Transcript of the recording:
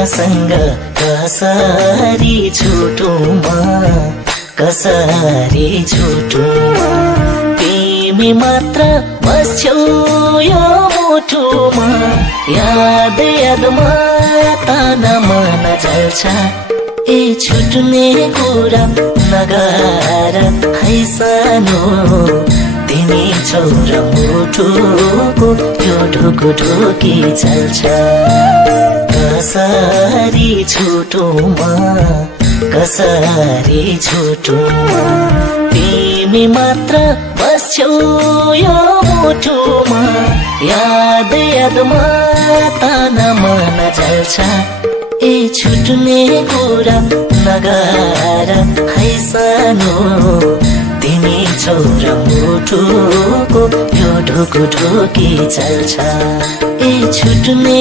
तिमीसँग कसरी छुटुमा कसरी छुटुमा तिमी मात्र बस्छौ यो मुटुमा याद यादमा ताना मन चल्छ ए छुट्ने कुरा नगर है सानो तिमी छौ र मुटुको यो ढुकढुकी चल्छ कसरी छुटुमा कसरी छुटुमा तिमी मात्र बस्छौ यो मुटुमा याद यादमा ताना मन चल्छ ए छुट्ने कुरा नगर है सानो तिमी छौ र मुटुको यो ढुकढुकी चल्छ ए छुट्ने